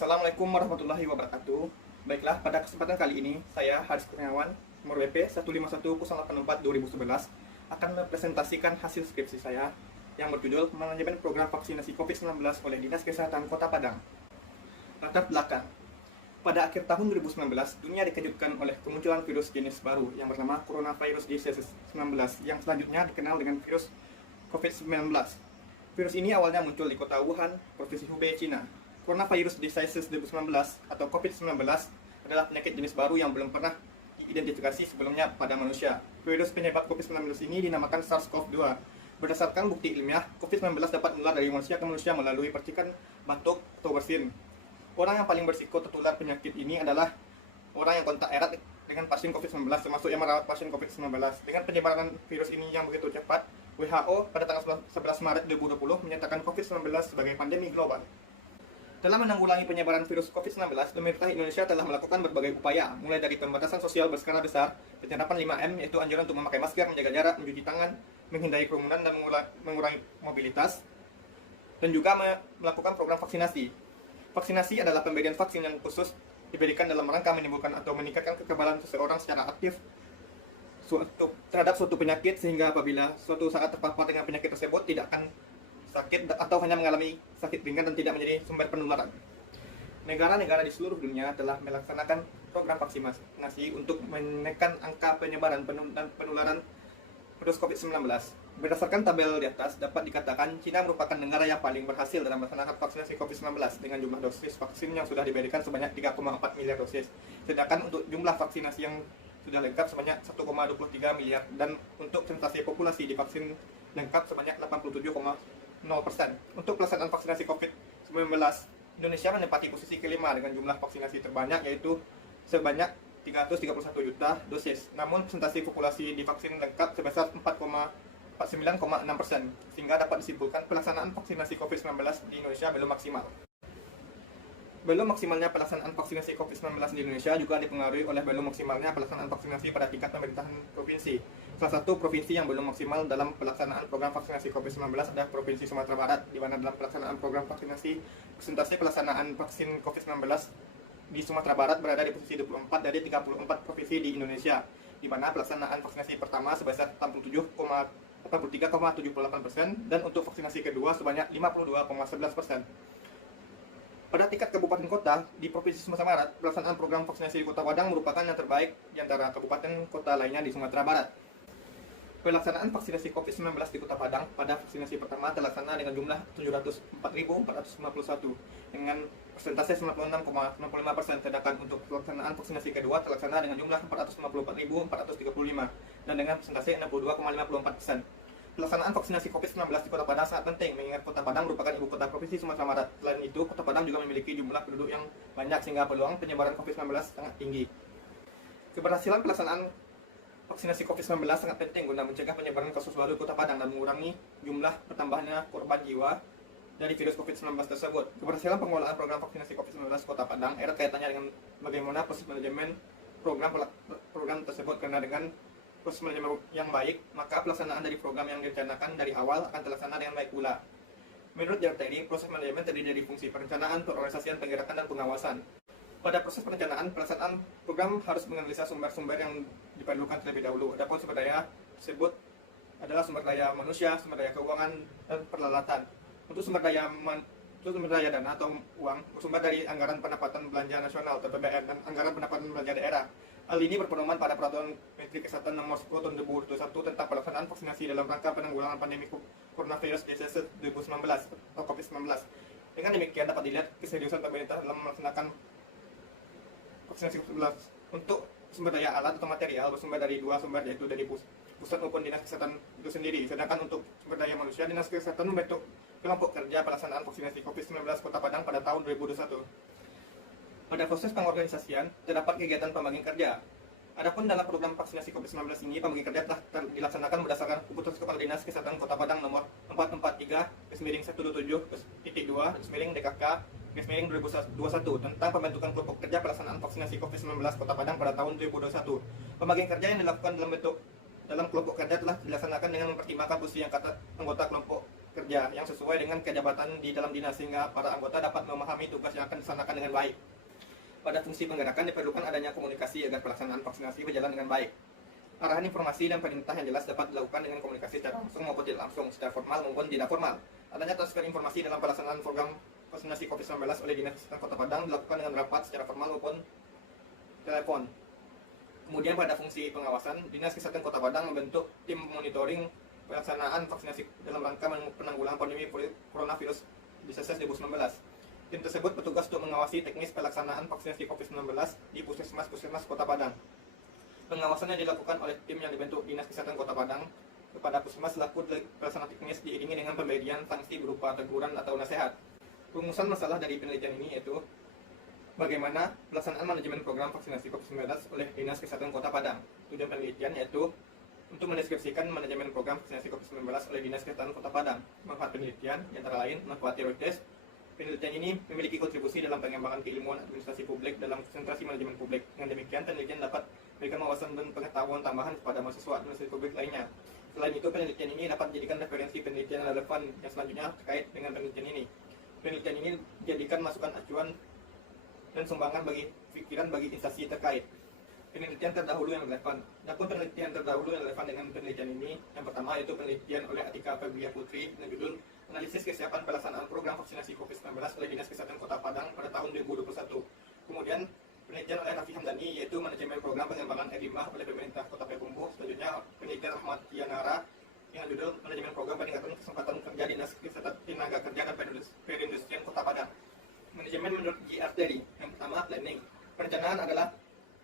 Assalamualaikum warahmatullahi wabarakatuh. Baiklah, pada kesempatan kali ini, saya Haris Kurniawan, nomor WP 151082011, akan mempresentasikan hasil skripsi saya yang berjudul Manajemen Program Vaksinasi COVID-19 oleh Dinas Kesehatan Kota Padang. Latar belakang. Pada akhir tahun 2019, dunia dikejutkan oleh kemunculan virus jenis baru yang bernama Coronavirus Disease 19 yang selanjutnya dikenal dengan virus COVID-19. Virus ini awalnya muncul di kota Wuhan, Provinsi Hubei, Cina. Coronavirus Disease 19 atau COVID-19 adalah penyakit jenis baru yang belum pernah diidentifikasi sebelumnya pada manusia. Virus penyebab COVID-19 ini dinamakan SARS-CoV-2. Berdasarkan bukti ilmiah, COVID-19 dapat menular dari manusia ke manusia melalui percikan batuk atau bersin. Orang yang paling berisiko tertular penyakit ini adalah orang yang kontak erat dengan pasien COVID-19, termasuk yang merawat pasien COVID-19. Dengan penyebaran virus ini yang begitu cepat, WHO pada tanggal 11 Maret 2020 menyatakan COVID-19 sebagai pandemi global. Dalam menanggulangi penyebaran virus COVID-19, pemerintah Indonesia telah melakukan berbagai upaya, mulai dari pembatasan sosial berskala besar, penerapan 5M, yaitu anjuran untuk memakai masker, menjaga jarak, mencuci tangan, menghindari kerumunan, dan mengurangi mobilitas, dan juga melakukan program vaksinasi. Vaksinasi adalah pemberian vaksin yang khusus diberikan dalam rangka menimbulkan atau meningkatkan kekebalan seseorang secara aktif terhadap suatu penyakit, sehingga apabila suatu saat terpapar dengan penyakit tersebut tidak akan sakit atau hanya mengalami sakit ringan dan tidak menjadi sumber penularan. Negara-negara di seluruh dunia telah melaksanakan program vaksinasi untuk menekan angka penyebaran dan penularan virus COVID-19. Berdasarkan tabel di atas, dapat dikatakan Cina merupakan negara yang paling berhasil dalam melaksanakan vaksinasi COVID-19 dengan jumlah dosis vaksin yang sudah diberikan sebanyak 3,4 miliar dosis. Sedangkan untuk jumlah vaksinasi yang sudah lengkap sebanyak 1,23 miliar dan untuk presentasi populasi divaksin lengkap sebanyak 87,0%. Untuk pelaksanaan vaksinasi COVID-19, Indonesia menempati posisi kelima dengan jumlah vaksinasi terbanyak, yaitu sebanyak 331 juta dosis. Namun presentasi populasi divaksin lengkap sebesar 49,6%, sehingga dapat disimpulkan pelaksanaan vaksinasi COVID-19 di Indonesia belum maksimal. Belum maksimalnya pelaksanaan vaksinasi COVID-19 di Indonesia juga dipengaruhi oleh belum maksimalnya pelaksanaan vaksinasi pada tingkat pemerintahan provinsi. Salah satu provinsi yang belum maksimal dalam pelaksanaan program vaksinasi COVID-19 adalah Provinsi Sumatera Barat, di mana dalam pelaksanaan program vaksinasi, persentase pelaksanaan vaksin COVID-19 di Sumatera Barat berada di posisi 24 dari 34 provinsi di Indonesia, di mana pelaksanaan vaksinasi pertama sebesar 83,78% dan untuk vaksinasi kedua sebanyak 52,11%. Pada tingkat kabupaten kota, di Provinsi Sumatera Barat, pelaksanaan program vaksinasi di Kota Padang merupakan yang terbaik di antara kabupaten kota lainnya di Sumatera Barat. Pelaksanaan vaksinasi COVID-19 di Kota Padang pada vaksinasi pertama terlaksana dengan jumlah 704.451 dengan persentase 96,95%, sedangkan untuk pelaksanaan vaksinasi kedua terlaksana dengan jumlah 454.435 dan dengan persentase 62,54%. Pelaksanaan vaksinasi COVID-19 di Kota Padang sangat penting, mengingat Kota Padang merupakan ibu kota Provinsi Sumatera Barat. Selain itu, Kota Padang juga memiliki jumlah penduduk yang banyak sehingga peluang penyebaran COVID-19 sangat tinggi. Keberhasilan pelaksanaan vaksinasi COVID-19 sangat penting guna mencegah penyebaran kasus baru di Kota Padang dan mengurangi jumlah bertambahnya korban jiwa dari virus COVID-19 tersebut. Keberhasilan pengelolaan program vaksinasi COVID-19 Kota Padang erat kaitannya dengan bagaimana proses manajemen program tersebut, karena dengan proses manajemen yang baik, maka pelaksanaan dari program yang direncanakan dari awal akan terlaksana dengan baik pula. Menurut Jarteri, proses manajemen terdiri dari fungsi perencanaan, pengorganisasian, penggerakan, dan pengawasan. Pada proses perencanaan, pelaksanaan program harus menganalisa sumber-sumber yang diperlukan terlebih dahulu. Adapun sumber daya tersebut adalah sumber daya manusia, sumber daya keuangan, dan peralatan. Untuk sumber daya dana atau uang bersumber dari anggaran pendapatan belanja nasional atau APBN dan anggaran pendapatan belanja daerah. Hal ini berpedoman pada Peraturan Menteri Kesehatan Nomor 10 Tahun 2021 tentang pelaksanaan vaksinasi dalam rangka penanggulangan pandemi Coronavirus Disease 2019 atau COVID-19. Dengan demikian dapat dilihat keseriusan pemerintah dalam melaksanakan vaksinasi COVID-19. Untuk sumber daya alat atau material bersumber dari dua sumber, yaitu dari pusat maupun dinas kesehatan itu sendiri. Sedangkan untuk sumber daya manusia, dinas kesehatan membentuk kelompok kerja pelaksanaan vaksinasi COVID-19 Kota Padang pada tahun 2021. Pada proses pengorganisasian, terdapat kegiatan pembagian kerja. Adapun dalam program vaksinasi COVID-19 ini, pembagian kerja telah dilaksanakan berdasarkan keputusan Kepala Dinas Kesehatan Kota Padang nomor 443/177/2-DKK/2021 tentang pembentukan kelompok kerja pelaksanaan vaksinasi COVID-19 Kota Padang pada tahun 2021. Pembagian kerja yang dilakukan dalam kelompok kerja telah dilaksanakan dengan mempertimbangkan posisi anggota kelompok kerja yang sesuai dengan kejabatan di dalam dinas sehingga para anggota dapat memahami tugas yang akan dilaksanakan dengan baik. Pada fungsi penggerakan diperlukan adanya komunikasi agar pelaksanaan vaksinasi berjalan dengan baik. Arahan informasi dan perintah yang jelas dapat dilakukan dengan komunikasi secara langsung maupun tidak langsung, secara formal maupun tidak formal. Adanya transfer informasi dalam pelaksanaan program vaksinasi COVID-19 oleh Dinas Kesehatan Kota Padang dilakukan dengan rapat secara formal maupun telepon. Kemudian pada fungsi pengawasan, Dinas Kesehatan Kota Padang membentuk tim monitoring pelaksanaan vaksinasi dalam rangka penanggulangan pandemi coronavirus di SES 2019. Tim tersebut bertugas untuk mengawasi teknis pelaksanaan vaksinasi COVID-19 di puskesmas Kota Padang. Pengawasannya dilakukan oleh tim yang dibentuk Dinas Kesehatan Kota Padang kepada puskesmas selaku pelaksana teknis diiringi dengan pemberian sanksi berupa teguran atau nasihat. Rumusan masalah dari penelitian ini yaitu bagaimana pelaksanaan manajemen program vaksinasi COVID-19 oleh Dinas Kesehatan Kota Padang. Tujuan penelitian yaitu untuk mendeskripsikan manajemen program vaksinasi COVID-19 oleh Dinas Kesehatan Kota Padang. Manfaat penelitian antara lain manfaat teoritis. Penelitian ini memiliki kontribusi dalam pengembangan keilmuan administrasi publik dalam konsentrasi manajemen publik. Dengan demikian, penelitian dapat memberikan wawasan dan pengetahuan tambahan kepada mahasiswa administrasi publik lainnya. Selain itu, penelitian ini dapat dijadikan referensi penelitian relevan yang selanjutnya terkait dengan penelitian ini. Penelitian ini dijadikan masukan acuan dan sumbangan bagi pikiran bagi instansi terkait. Penelitian terdahulu yang relevan. Adapun penelitian terdahulu yang relevan dengan penelitian ini, yang pertama yaitu penelitian oleh Atika Febria Putri dengan judul Analisis Kesiapan Pelaksanaan Program Vaksinasi COVID-19 oleh Dinas Kesehatan Kota Padang pada tahun 2021. Kemudian penelitian oleh Raffi Hamdani yaitu Manajemen Program Pengembangan Air Limbah oleh Pemerintah Kota Payakumbuh. Selanjutnya penelitian Ahmad Tianara yang judul Manajemen Program Peningkatan Kesempatan Kerja Dinas Kesehatan Tenaga Kerja dan Perindustrian Kota Padang. Manajemen menurut GRTD. Yang pertama, planning. Perencanaan adalah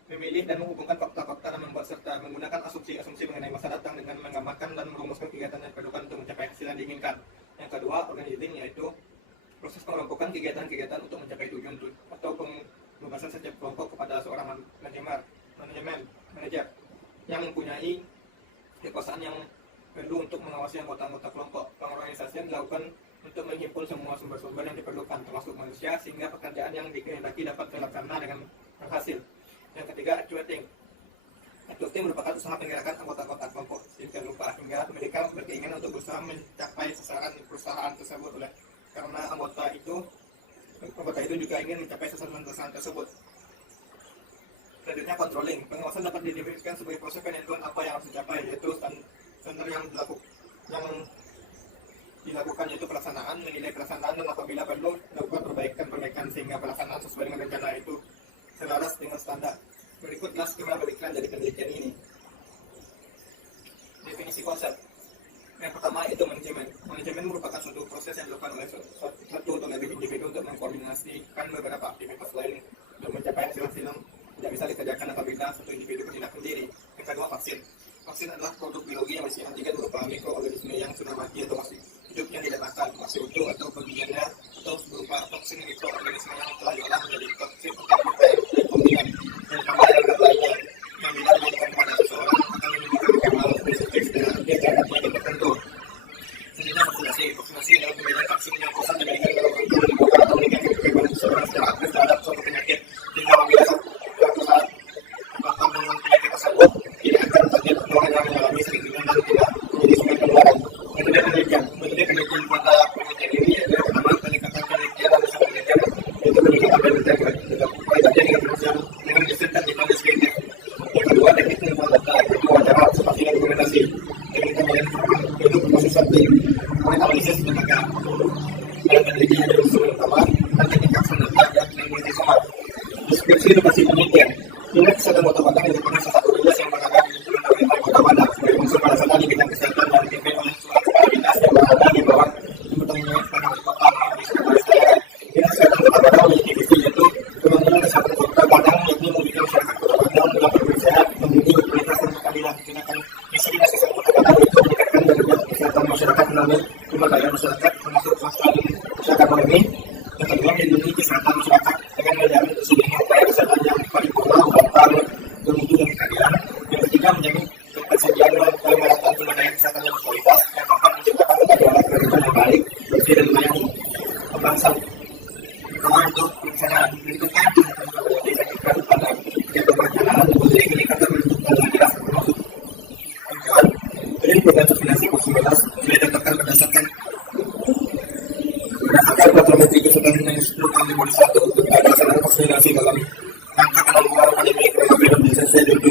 memilih dan menghubungkan fakta-fakta dan membuat serta menggunakan asumsi-asumsi mengenai masa datang dengan menggambarkan dan merumuskan kegiatan yang diperlukan untuk mencapai hasil yang diinginkan. Yang kedua, organizing, yaitu proses pengelompokan kegiatan-kegiatan untuk mencapai tujuan atau pembebasan setiap kelompok kepada seorang manajer yang mempunyai kekuasaan yang perlu untuk mengawasi anggota-anggota kelompok. Pengorganisasian dilakukan untuk menghimpun semua sumber-sumber yang diperlukan termasuk manusia sehingga pekerjaan yang dikehendaki dapat terlaksana dengan berhasil. Yang ketiga, actuating. Actuating merupakan usaha penggerakan anggota-anggota kelompok sedemikian rupa hingga mereka berkeinginan untuk berusaha mencapai sasaran perusahaan tersebut karena anggota itu juga ingin mencapai sasaran tersebut. Selanjutnya, controlling. Pengawasan dapat didefinisikan sebagai proses penentuan apa yang harus dicapai, yaitu standar yang dilakukan yaitu pelaksanaan, menilai pelaksanaan, dan apabila perlu melakukan perbaikan sehingga pelaksanaan sesuai dengan rencana itu selaras dengan standar. Berikutlah skema beriklan dari penelitian ini. Definisi konsep. Yang pertama itu manajemen. Manajemen merupakan suatu proses yang dilakukan oleh satu atau lebih individu untuk mengkoordinasikan beberapa aktivitas lain untuk mencapai hasil-hasil yang tidak bisa dikerjakan apabila satu individu bertindak sendiri. Yang kedua, vaksin. Vaksin adalah produk biologi yang berisi antigen berupa mikroorganisme yang sudah mati atau masih hidup yang tidak makan, masih utuh atau bagiannya, atau berupa toksin mikroorganisme yang telah diolah menjadi toksin rekombinan dan kamar lainnya yang bila diberikan kepada seseorang akan menimbulkan kekebalan spesifik dengan penyakit tertentu. Selanjutnya, vaksinasi adalah pemberian vaksin yang khusus diberikan dalam rangka menimbulkan atau meningkatkan kekebalan seseorang secara aktif terhadap suatu penyakit hingga apabila suatu saat terpapar dengan penyakit tersebut tidak akan terjadi atau hanya mengalami sedikit ringan dan tidak menjadi sumber penularan. Metode penelitian pada penelitian ini adalah pertama peningkatan penelitian dan usaha penelitian yaitu peningkatan penelitian kualitasnya dengan riset dan demand deskriptif. Yang kedua, teknik penelitian data yaitu wawancara observasi dan dokumentasi. Teknik penelitian yaitu proses sampling, analisis dan data. Dalam penelitian ada unsur utama dan teknik aksen data dan penelitian sama. Deskripsi lokasi penelitian. Dinas Kesehatan Kota Padang merupakan salah satu dinas yang berada di pemerintahan Kota Padang sebagai unsur pelaksana di bidang kesehatan dan dipimpin oleh surat dinas yang berada di bawah Kementerian Kesehatan Kota di Sekretaris Daerah. Dinas Kesehatan Kota Padang memiliki visi yaitu pembangunan kesehatan Kota Padang yakni memberikan masyarakat Kota Padang dalam berbudi sehat, memiliki kualitas dan keadilan. Gunakan misi Dinas Kesehatan Kota Padang untuk meningkatkan derajat kesehatan masyarakat melalui pemberdayaan masyarakat termasuk swasta dan masyarakat ekonomi. Yang kedua, melindungi kesehatan masyarakat dengan menjamin terselengnya upaya kesehatan yang paripurna, total, bermutu dan keadilan. Yang ketiga, menjamin ketersediaan dan pemerataan sumber daya kesehatan yang berkualitas. Yang keempat, menciptakan keadilan kehidupan yang baik, bersih dan melayani bangsa. Pertama, untuk perencanaan berikutnya disaksikan pada kegiatan perencanaan untuk peningkatan menentukan keadilan termasuk. Yang kedua, program vaksinasi COVID-19 sudah ditetapkan berdasarkan program vaksinasi dalam rangka penanggulangan pandemi COVID-19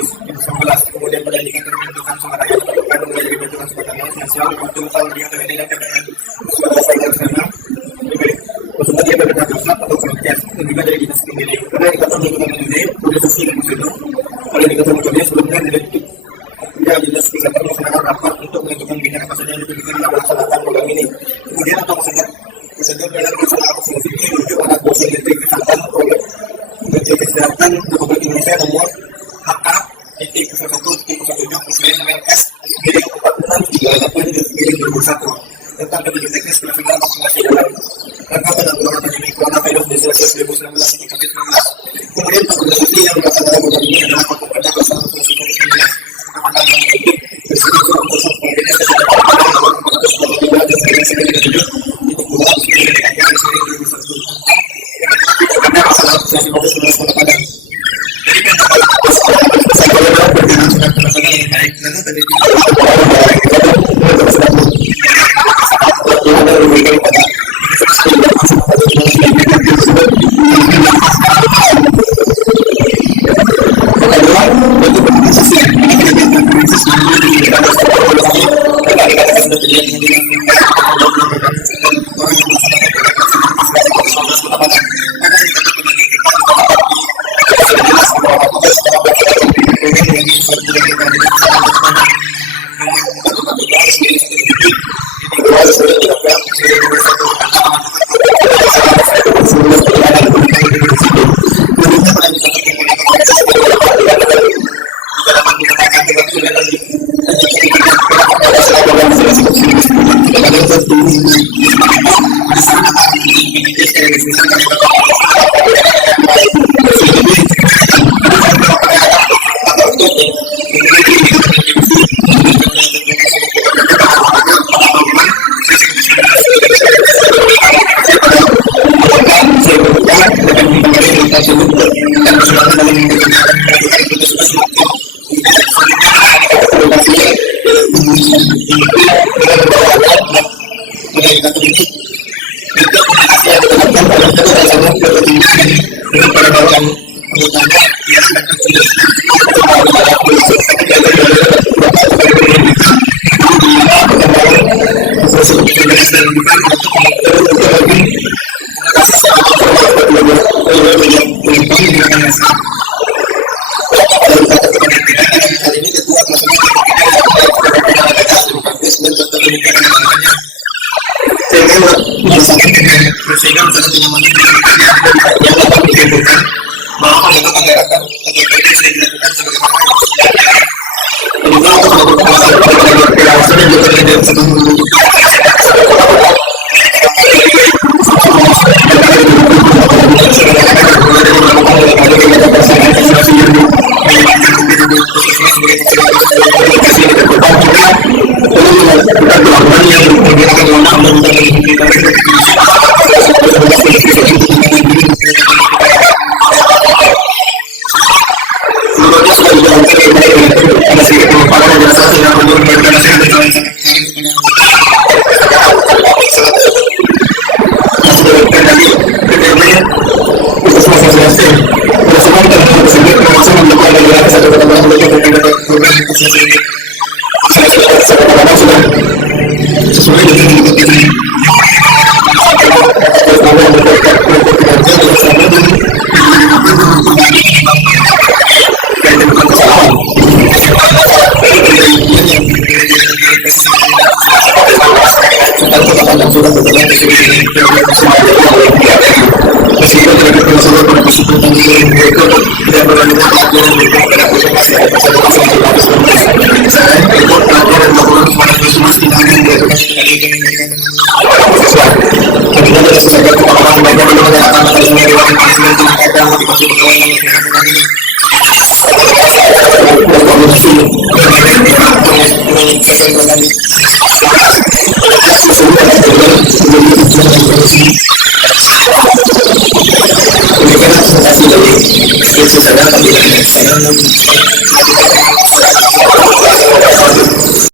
kemudian pada indikator menentukan sumber daya kependudukan mulai dari bantuan sumber daya finansial, mutu saldo dan PPN sudah standar sana maksudnya dia berbeda pusat atau kementerian dan juga dari dinas sendiri. Pada indikator menentukan mengenai organisasi dan prosedur pada indikator menentukannya sebelumnya dibentuk ya dinas kesehatan melaksanakan rapat untuk menentukan bidang apa saja yang dibutuhkan dalam melaksanakan program ini. Kemudian apa prosedur dalam melaksanakan vaksinasi ini dirujuk pada Kuasa Menteri Kesehatan Kesehatan Republik Indonesia nomor HK titik 01.17 miring 4638 tentang petunjuk teknis pelaksanaan vaksinasi dalam rangka penanggulangan pandemi COVID-19 2019 hingga COVID-19. Kemudian organisasi yang melaksanakan program ini adalah Kepada Pelaksanaan Vaksinasi COVID-19 Terima kasih.